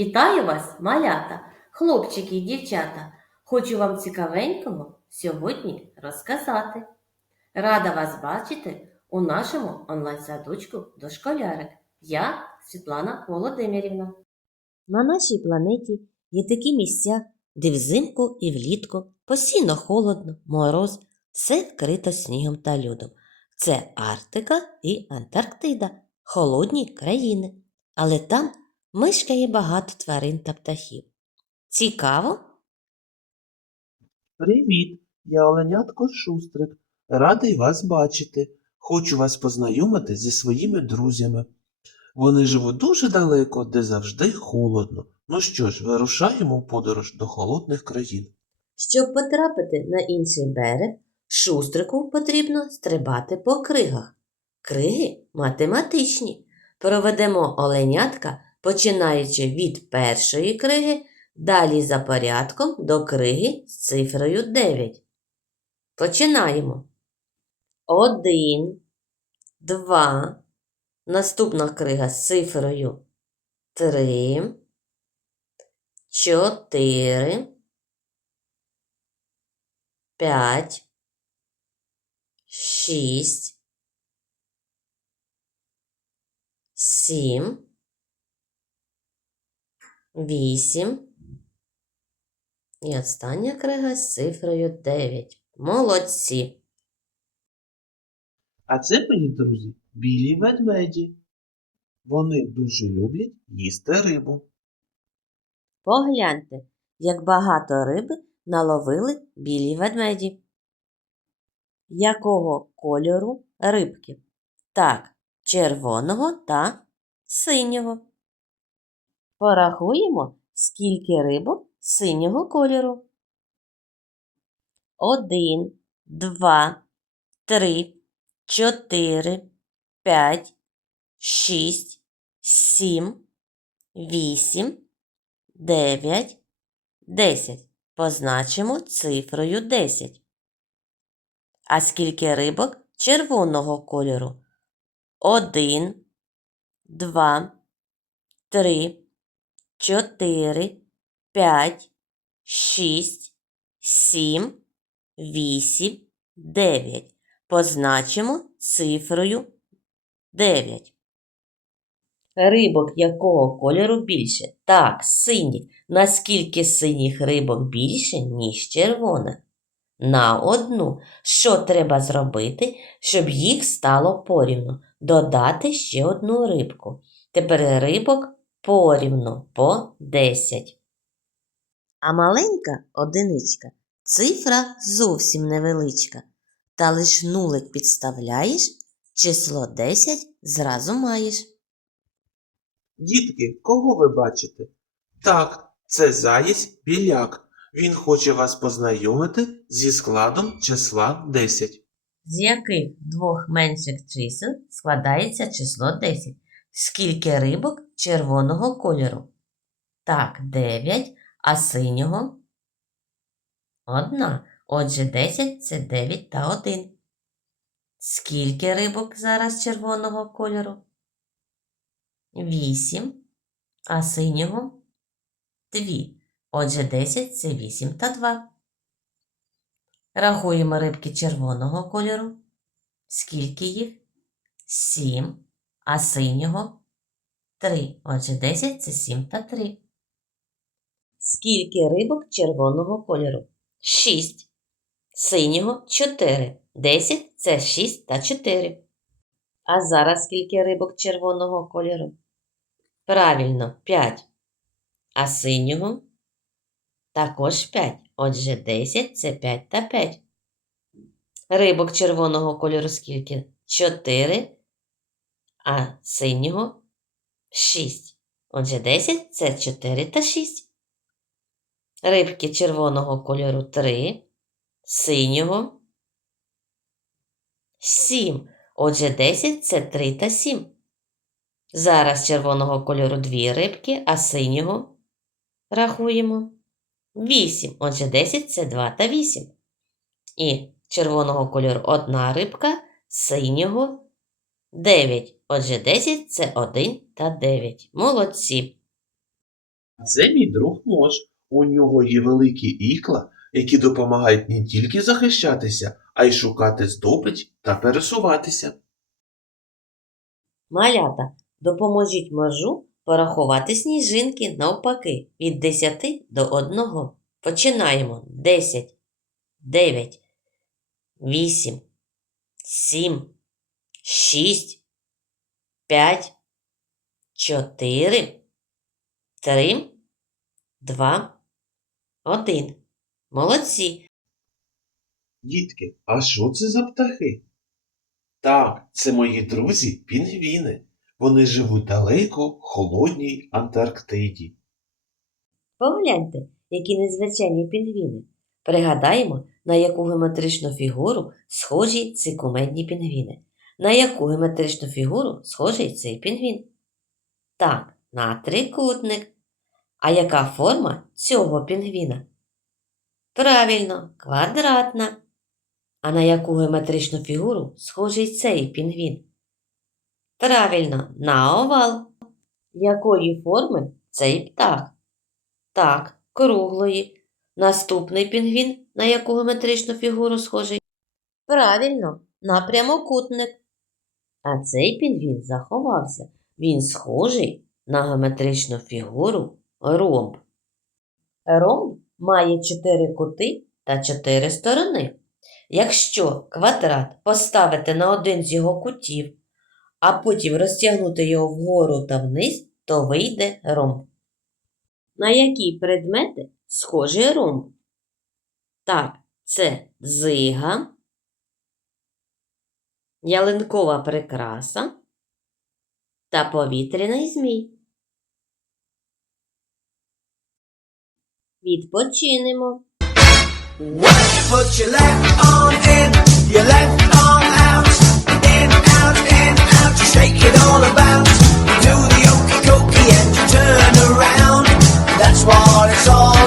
Вітаю вас, малята, хлопчики і дівчата. Хочу вам цікавенького сьогодні розказати. Рада вас бачити у нашому онлайн-садочку дошколярик. Я Світлана Володимирівна. На нашій планеті є такі місця, де взимку і влітку постійно холодно, мороз, все вкрито снігом та льодом. Це Арктика і Антарктида, холодні країни. Але там мешкає багато тварин та птахів. Цікаво? Привіт, я Оленятко Шустрик. Радий вас бачити. Хочу вас познайомити зі своїми друзями. Вони живуть дуже далеко, де завжди холодно. Ну що ж, вирушаємо в подорож до холодних країн. Щоб потрапити на інший берег, шустрику потрібно стрибати по кригах. Криги математичні. Проведемо оленятка, починаючи від першої криги, далі за порядком до криги з цифрою 9. Починаємо. Один, два. Наступна крига з цифрою 3, 4, 5, 6, 7, 8. І остання крига з цифрою 9. Молодці! А це, мої друзі, білі ведмеді. Вони дуже люблять їсти рибу. Погляньте, як багато риби наловили білі ведмеді. Якого кольору рибки? Так, червоного та синього. Порахуємо, скільки рибок синього кольору. Один, два, три, чотири, п'ять, шість, сім, вісім. 9, 10. Позначимо цифрою 10. А скільки рибок червоного кольору? 1, 2, 3, 4, 5, 6, 7, 8, 9. Позначимо цифрою 9. Рибок якого кольору більше? Так, сині. Наскільки синіх рибок більше, ніж червоних? На одну. Що треба зробити, щоб їх стало порівну? Додати ще одну рибку. Тепер рибок порівну по 10. А маленька одиничка цифра зовсім невеличка. Та лиш нулик підставляєш, число 10 зразу маєш. Дітки, кого ви бачите? Так, це заєць біляк. Він хоче вас познайомити зі складом числа 10. З яких двох менших чисел складається число 10? Скільки рибок червоного кольору? Так, 9, а синього? Одна. Отже, 10 це 9 та 1. Скільки рибок зараз червоного кольору? 8, а синього 2. Отже, 10 це 8 та 2. Рахуємо рибки червоного кольору. Скільки їх? 7, а синього 3. Отже, 10 це 7 та 3. Скільки рибок червоного кольору? 6. Синього 4. 10 це 6 та 4. А зараз скільки рибок червоного кольору? Правильно, 5. А синього також 5. Отже, 10 це 5 та 5. Рибок червоного кольору скільки? 4, а синього 6. Отже, 10 це 4 та 6. Рибки червоного кольору 3, синього 7. Отже, 10 це 3 та 7. Зараз червоного кольору 2 рибки, а синього рахуємо 8. Отже, 10 це 2 та 8. І червоного кольору 1 рибка, синього 9. Отже, 10 це 1 та 9. Молодці. А це мій друг Мош. У нього є великі ікла, які допомагають не тільки захищатися, а й шукати здобич та пересуватися. Малята, допоможіть можу порахувати сніжинки навпаки від 10 до 1. Починаємо. 10, 9, 8, 7, 6, 5, 4, 3, 2, 1. Молодці! Дітки, а що це за птахи? Так, це мої друзі пінгвіни. Вони живуть далеко в холодній Антарктиді. Погляньте, які незвичайні пінгвіни. Пригадаємо, на яку геометричну фігуру схожі ці кумедні пінгвіни. На яку геометричну фігуру схожий цей пінгвін? Так, на трикутник. А яка форма цього пінгвіна? Правильно, квадратна. А на яку геометричну фігуру схожий цей пінгвін? Правильно, на овал. Якої форми цей птах? Так, круглої. Наступний пінгвін, на яку геометричну фігуру схожий? Правильно, на прямокутник. А цей пінгвін заховався. Він схожий на геометричну фігуру ромб. Ромб має чотири кути та чотири сторони. Якщо квадрат поставити на один з його кутів, а потім розтягнути його вгору та вниз, то вийде ромб. На які предмети схожий ромб? Так, це дзига, ялинкова прикраса та повітряний змій. Відпочинемо. Do the dokey and you turn around. That's what it's all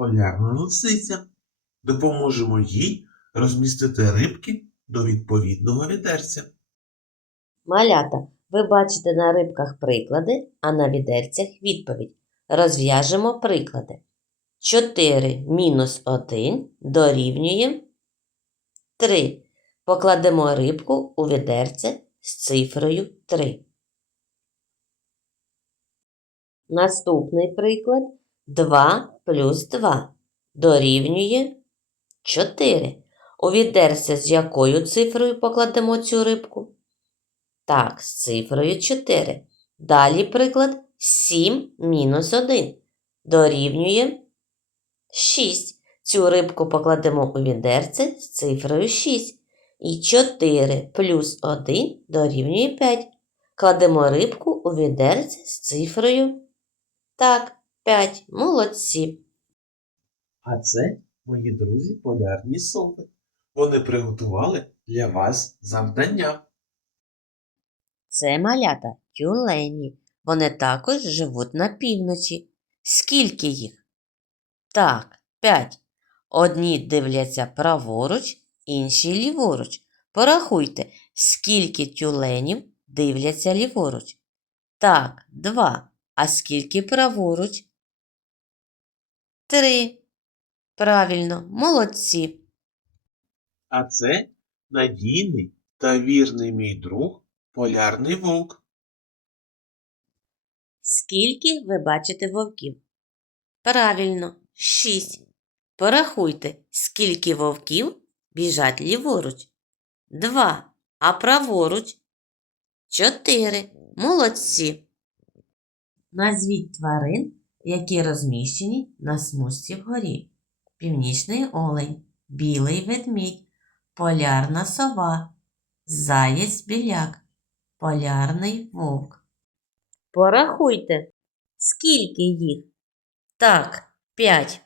полярна лисиця. Допоможемо їй розмістити рибки до відповідного відерця. Малята, ви бачите на рибках приклади, а на відерцях відповідь. Розв'яжемо приклади. 4 мінус 1 дорівнює 3. Покладемо рибку у відерце з цифрою 3. Наступний приклад 2 плюс 2 дорівнює 4. У відерце з якою цифрою покладемо цю рибку? Так, з цифрою 4. Далі приклад 7 мінус 1 дорівнює 6. Цю рибку покладемо у відерце з цифрою 6. І 4 плюс 1 дорівнює 5. Кладемо рибку у відерце з цифрою. Так, 5. Молодці. А це мої друзі полярні сови. Вони приготували для вас завдання. Це малята тюлені. Вони також живуть на півночі. Скільки їх? Так, п'ять. Одні дивляться праворуч, інші ліворуч. Порахуйте, скільки тюленів дивляться ліворуч. Так, два. А скільки праворуч? Три. Правильно, молодці. А це надійний та вірний мій друг полярний вовк. Скільки ви бачите вовків? Правильно, шість. Порахуйте, скільки вовків біжать ліворуч. Два. А праворуч? Чотири. Молодці. Назвіть тварин, які розміщені на смужці вгорі. Північний олень, білий ведмідь, полярна сова, заєць біляк, полярний вовк. Порахуйте, скільки їх? Так, п'ять.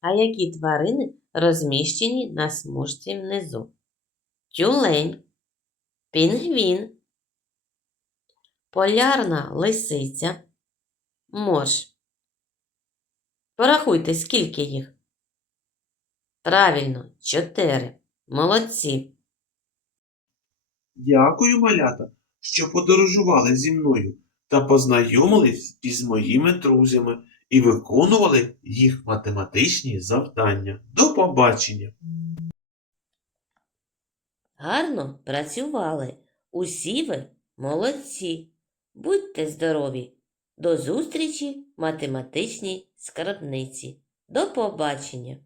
А які тварини розміщені на смужці внизу? тюлень, пінгвін, полярна лисиця, морж. Порахуйте, скільки їх. Правильно, чотири. Молодці. Дякую, малята, що подорожували зі мною та познайомились із моїми друзями і виконували їх математичні завдання. До побачення! Гарно працювали. Усі ви молодці. Будьте здорові. До зустрічі в математичній скарбниці. До побачення!